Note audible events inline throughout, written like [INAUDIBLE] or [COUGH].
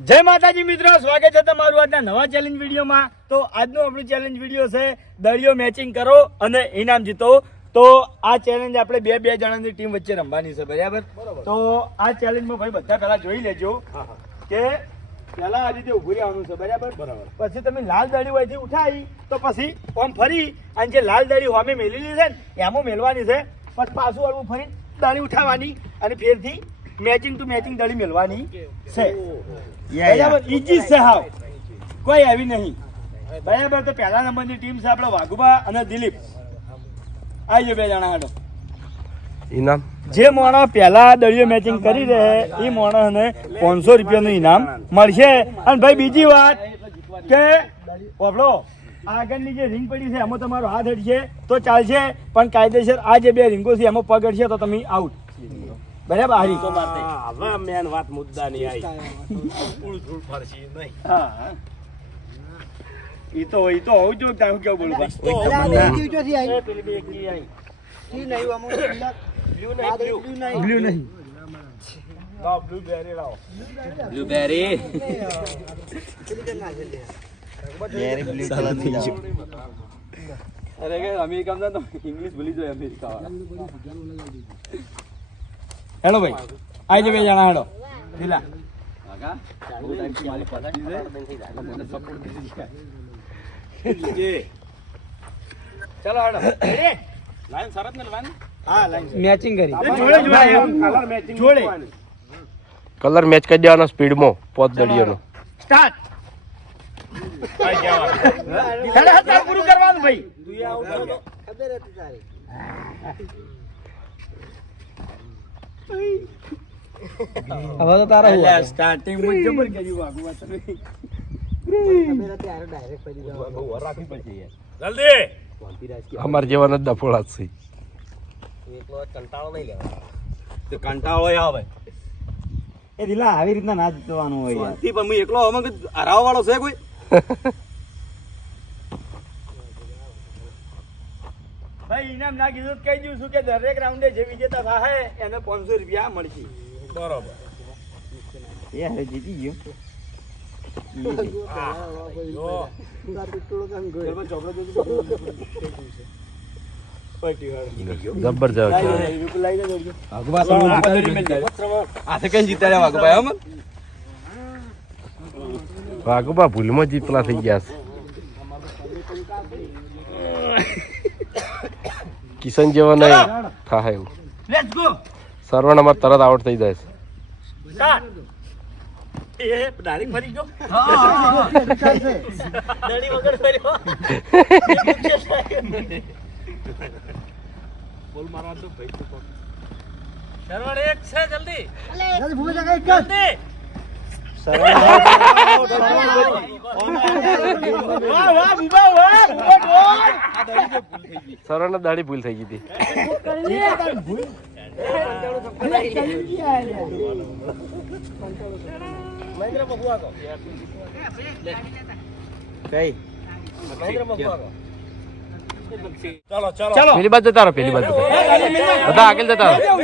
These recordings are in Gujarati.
જય માતાજી મિત્રો સ્વાગત છે તમારું આજના નવા ચેલેન્જ વિડીયોમાં. તો આજનો આપણું ચેલેન્જ વીડિયો છે દળીઓ મેચિંગ કરો અને ઇનામ જીતો. તો આ ચેલેન્જ આપણે બે બે જણાની ટીમ વચ્ચે રમવાની છે બરાબર? તો આ ચેલેન્જમાં ભાઈ બધા પહેલા જોઈ લેજો કે પહેલા આ રીતે ઉભું રહેવાનું છે બરાબર? બરાબર. પછી તમે લાલ દાળી હોયથી ઉઠાવી તો પછી આમ ફરી અને જે લાલ દડી હોમે મેલેલી છે ને એમાં મેલવાની છે પછી પાછું વાળવું ફરી દાળી ઉઠાવવાની અને ફેરથી મેચિંગ ટુ મેચિંગ દડી મેળવાની છે. બરાબર? ઈજી છે હાવ. કોઈ આવી નહીં. બરાબર? તો પહેલા નંબરની ટીમ છે આપણે વાઘુબા અને દિલીપ. આવીએ બે જણા હાડો ઇનામ. જે માણસ પહેલા દળીઓ મેચિંગ કરી રહે એ માણસને પાંચસો રૂપિયાનું ઇનામ મળશે. અને ભાઈ બીજી વાત કે ઓફલો આગળની જે રિંગ પડી છે એમાં તમારો હાથ અડશે તો ચાલશે. પણ કાયદેસર આ જે બે રિંગો છે એમાં પગ અડશે તો તમે આઉટ બરાબર હારી હવે મેન વાત મુદ્દાની આવી હા ઈ તો ઈ તો હોવું જોઈએ તારું કેવું બોલું બસ પેલી બે એકલી આવી. બ્લુ નહીં લાવો. બ્લુબેરી લાવો. અરે કે અમેરિકા માં તો ઇંગ્લિશ ભૂલી જાય અમેરિકા હેલો ભાઈ. આઈ જો બે જણા હેલો. ઢીલા. ચલો હેડો લાઈન સરસ ને લાઈન હા લાઈન મેચિંગ કરી. જોડે જોડે કલર મેચિંગ જોડે. કલર મેચ કરી દેવાનો સ્પીડમાં પોત દળીઓનો સ્ટાર્ટ હેડો હેડો પૂરું કરવાનું ભાઈ. હવે તો તારા હું સ્ટાર્ટિંગમાં જબર કર્યું વાઘુબા તમે. જલ્દી! અમાર જેવાના જ ડફોળા જ છે. કંટાળો આવે એ દિલા આવી રીતના ના જીતવાનું હોય યાર. પણ હું એકલો અમે હરાવ વાળો છે કોઈ [LAUGHS] ભાઈ ઇનામ ના કીધું કહી દઉં છું કે દરેક રાઉન્ડે જે વિજેતા થાય એને પાંચસો રૂપિયા મળશે. બરોબર. એ હવે જીતી ગયો. વાઘુબા ભૂલમાં જીતલા થઈ ગયા છે. કિશન જેવો નહીં થાય એવું. લેટ્સ ગો સર્વણ અમાર તરત આઉટ થઈ જાય છે. સ્ટાર્ટ એ ડાયરેક્ટ ફરી ગયો. દડી વગર ફર્યો. બોલ મારવા તો ભાઈ તો સરવણ એક છે જલ્દી. વાહ બુબા વાહ બુબા ગોલ સર્વણ દાઢી ભૂલ થઈ ગઈ હતી ચાલો ચાલો ચલો પેલી બાજુ જતા રહો પેલી બાજુ બધા આગળ જતા રહો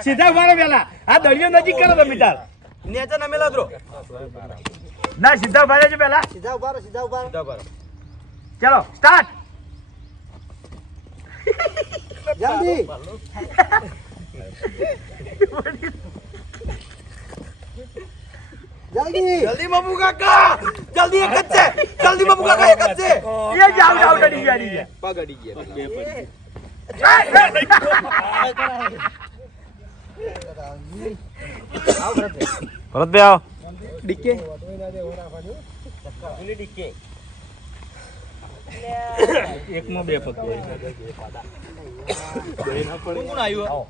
સીધા મારો પેલા આ નજીક કરો તમે તાર નેચે મેલા દ્રો ના સીધા ભાઈ છે પેલા સીધા ઊભા રહો, સીધા ઊભા. સીધા ચલો સ્ટાર્ટ જલ્દી જલ્દી. જલ્દી બાબુ કાકા જલ્દી એક જ છે જલ્દી બાબુ કાકા એક જ છે એ જ આઉટ આઉટ અડી ગયા અડી ગયા. પગ અડી ગયા. ભરત ભાઈ આવો. ડીકે. એકમાં બે પગ કોણ આવ્યું?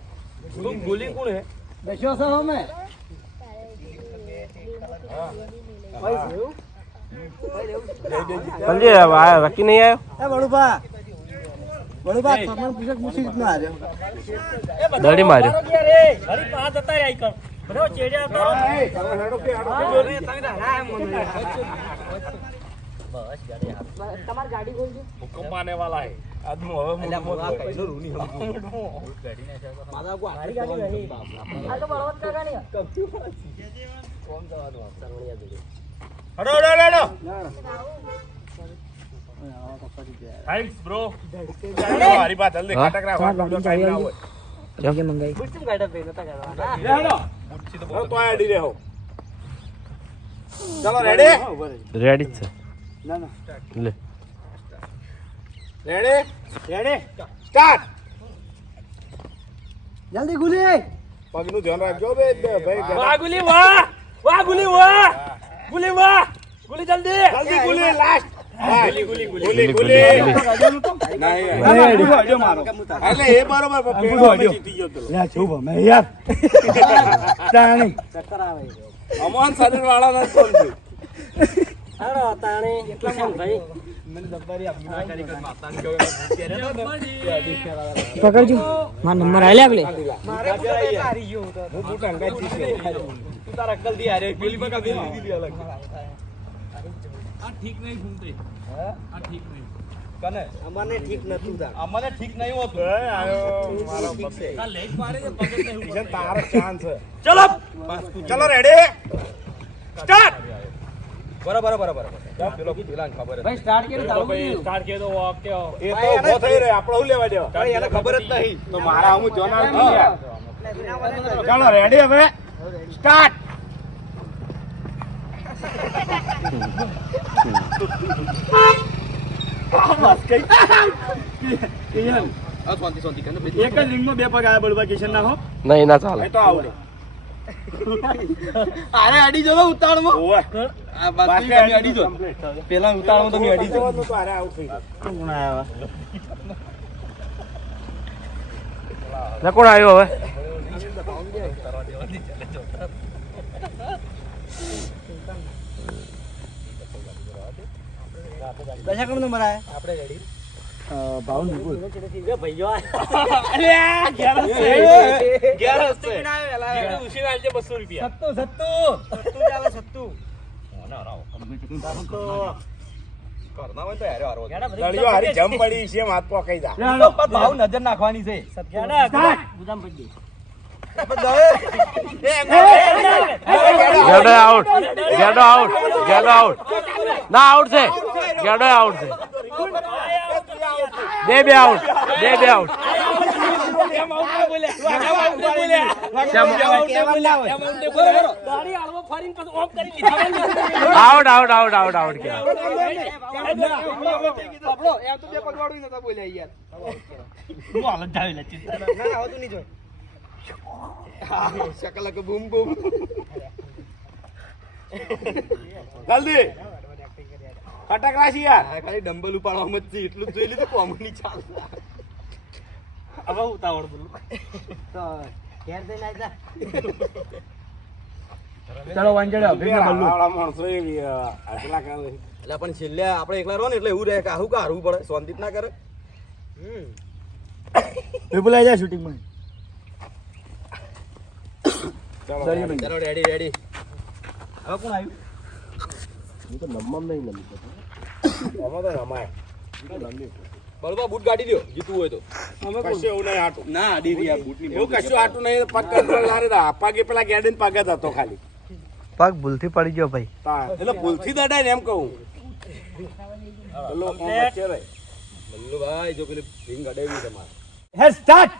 કોણ ગોલી કોણ હે? બેસ્યો છો અમે સમજે આ રકી નહીં આવ્યો? વડુભા વડુભા તમને પૂછે પૂછી રીતના હાર્યો દડી માર્યો. હરી પાંચ હતા રે આઈકન બરાબર ચેડ્યા હતા. હુકમ આને વાલા હે આજનું હવે અલ્યા, આ કઈનો રૂની સમજુ. મારા કોઈ આટલી જવાની બાપ. કોમ જવાનું સરવણિયા જોડે. હડો હડો હડો, થેન્ક્સ બ્રો મારી પાસે જલ્દી હા? ખટક રાખો time ના હોય. લે હડો હવે તો આ રહ્યો ચલો રેડી રેડી જ છે. લે. રેડી રેડી સ્ટાર્ટ જલ્દી ગુલી. પગનું ધ્યાન રાખજો બે ભાઈ વાહ ગુલી વાહ! વાહ ગુલી વાહ ગુલી વાહ ગુલી જલ્દી. જલ્દી ગુલી લાસ્ટ ગુલી ગુલી ગુલી. ગુલી, ગુલી ગુલી. નહીં હડો મારો એટલે એ બરોબર પણ પેલો અંગૂઠો અમે હડ્યો. જીતી ગયો પેલો. લે છું ભમે યાર. તાણી. ચક્કર શરીર વાળાનો જ પકડજો. મારો નંબર આલ્યા પેલે હું બૂટ અંગાત જીતી ગયો. તું તારા અક્કલથી હારે પેલી બકા બે લીધી હતી અલગ. કને? અમને ઠીક નતું તાર. અમને ઠીક નહીં હોતું. એ આયો મારો ઠીક છે. કિશન તારો ચાન્સ છે ચલો. ચલો રેડી સ્ટાર્ટ બરાબર બરાબર બરાબર. પેલો પેલા ખબર ભાઈ સ્ટાર્ટ કરી ચાલુ કરી સ્ટાર્ટ કે તો ઓકે એ તો ઊભો થઈ રહ્યો આપણે શું લેવા દેવા? ભાઈ એને ખબર જ નહીં. તો મારા હું જોનાર નહીં ચાલો રેડી હવે? સ્ટાર્ટ એક જ રિંગમાં બે પગ આયા બળવા કિશન ના હો. નહીં ના ચાલે. તો આવડે. અરે અડી જો ઉતાળમાં આ બાકી તમે અડી જો પેલા ઉતાળમાં તમે અડી જો તો અરે આઉટ થઈ કોણ લે કોણ આવ્યો હવે? દશા કોણ નંબર આયા. આપણે રેડી ભાવ નહીં ભાઈઓ અલ્યા ઘેર ઘેર હશે ઉછી આલજે 200 રૂપિયા સત્તુ સત્તુ સત્તુ ચાલે સત્તુ કરના હોય તો યાર હારો દળિયો હારી જમ પડી છે ભાવ નજર નાખવાની છે આઉટ ગેડો આઉટ આઉટ ના આઉટ છે આઉટ છે બે બે આઉટ બે બે out out out out out out કે શકલક બૂમ બૂમ જલ્દી. કટક રાશી યાર. ખાલી ડંબલ ઉપાડવામાં જ એટલું જ જોઈ લીધું કોમની ચાલ. હવે ઉતાવળ બોલું. ચલો વાંચડે અભિનય બલ્લુ આવડા માણસો એ આટલા કરે એટલે પણ છેલ્લે આપણે એકલા રહો ને એટલે એવું રહે કે આવું કે હારવું પડે શાંતિ જ ના કરે. વિપુલાઈ જાય શૂટિંગમાં ચલો રેડી રેડી હવે કોણ આવ્યું? આમાં તો રમાય. બળવા બૂટ કાઢી દો જીતવું હોય તો. કશું એવું નહીં આટું ના અડી રહ્યા બૂટની એવું કશું આટું નહીં. પગ કંટ્રોલ લારે દા પગે પેલા ગેડીને પગ હતો ખાલી. પગ ભૂલથી પડી ગયો ભાઈ. એટલે ભૂલથી દડાય ને એમ કહું. પેલો આમ ભાઈ જો પેલી ભીંગ અડાવી તમારે હે સ્ટાર્ટ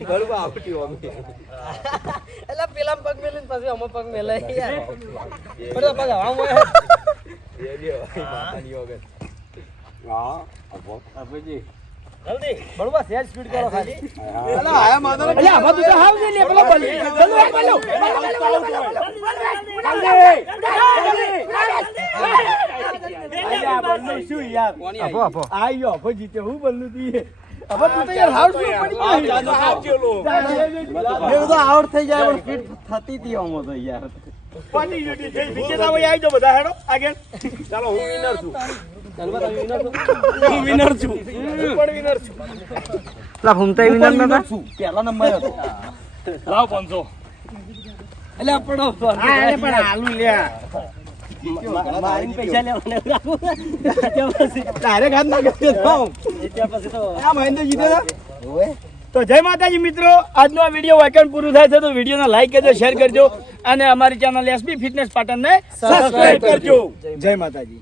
બળવા આવતી અમે એ લ્યો, માતાની વગર. હા અભો. જલ્દી. બળવા સેજ સ્પીડ કરો ખાલી. અલા, આયા તું હાવ ને લે. આઉટ થઈ જાય પણ ફીટ થતી હતી આમાં તો યાર. પાટી જુટી થઈ વિજેતા ભાઈ આવી જાવ બધા હેડો આગળ. ચાલો હું વિનર છું. ચાલવા તમે વિનર છો હું વિનર છું પણ વિનર છું પેલા ફૂમતા વિનર નતા છું પહેલા નંબર હતો લાવ 500 એટલે આપણો આ પણ હાલું લ્યા ડાયરેક્ટ હાથ ના કરતો તો. આ મહેન્દ્ર જીત્યો તો? તો જય માતાજી મિત્રો. આજનો આ વીડિયો વાક્યાન પૂરું થાય છે તો વિડીયોને લાઈક કરજો શેર કરજો અને અમારી ચેનલ એસબી ફિટનેસ પાટણને સબસ્ક્રાઇબ કરજો. જય માતાજી.